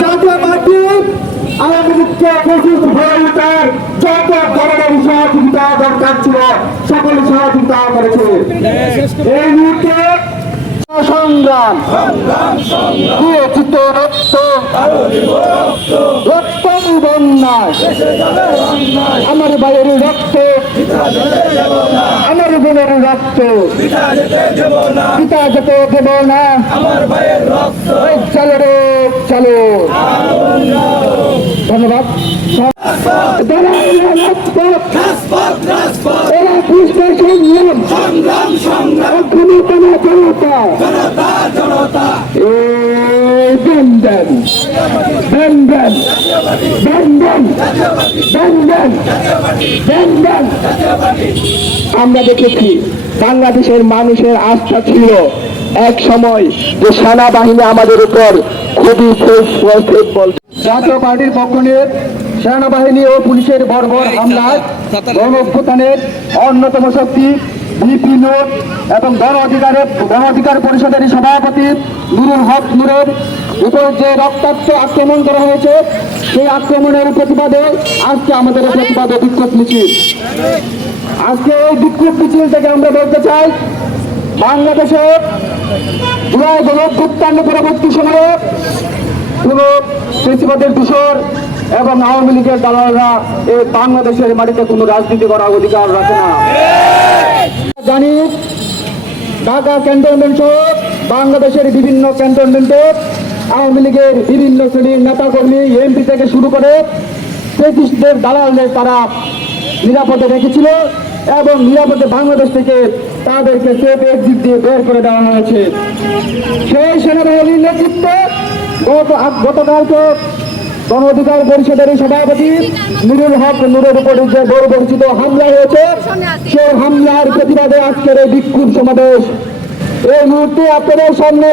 জাতীয় পার্টি আওয়ামী লীগকে প্রস্তুত হয়ে ওঠার যত ধরনের সহযোগিতা দরকার ছিল সকলে সহযোগিতা করেছে। এই মুহূর্তে সংগ্রাম রক্ত বন্যায় আমার ভাইয়ের রক্ত আমার বোনের রক্ত পিতা যেতে দেব না চলো রে চলো। ধন্যবাদ। আমরা দেখেছি বাংলাদেশের মানুষের আস্থা ছিল এক সময় যে সেনাবাহিনী আমাদের উপর খুবই জাতীয় পার্টির পক্ষ নিয়ে সেনাবাহিনী ও পুলিশের বর্বর হামলায় গণ অভ্যুত্থানের অন্যতম শক্তি ভিপি নূর এবং গণ অধিকার পরিষদের সভাপতি নুরুল হক নূরের উপর যে রক্তাক্ত আক্রমণ করা হয়েছে সেই আক্রমণের প্রতিবাদে আজকে আমাদের প্রতিবাদে বিক্ষোভ মিছিল। আজকে এই বিক্ষোভ মিছিল থেকে আমরা বলতে চাই, বাংলাদেশে জুলাই গণ অভ্যুত্থান পরবর্তী সময়ে কোন ফ্যাসিবাদের দূষর এবং আওয়ামী লীগের দালালরা এই বাংলাদেশের মাটিতে কোনো রাজনীতি করার অধিকার রাখে না। জানি ঢাকা ক্যান্টনমেন্ট সহ বাংলাদেশের বিভিন্ন ক্যান্টনমেন্টে আওয়ামী লীগের বিভিন্ন শ্রেণীর নেতাকর্মী এমপি থেকে শুরু করে ফ্যাসিস্টদের দালালদের তারা নিরাপদে রেখেছিল এবং নিরাপদে বাংলাদেশ থেকে তাদেরকে সেফ এক্সিট দিয়ে বের করে দেওয়া হয়েছে। সেই সেনাবাহিনীর নেতৃত্বে গতকালকে গণ অধিকার পরিষদের সভাপতি নুরুল হক নূরের উপর যে বড় পরিচিত হামলা হয়েছে সেই হামলার প্রতিবাদে আজকের এই বিক্ষোভ সমাবেশ। এই মুহূর্তে আপনাদের সামনে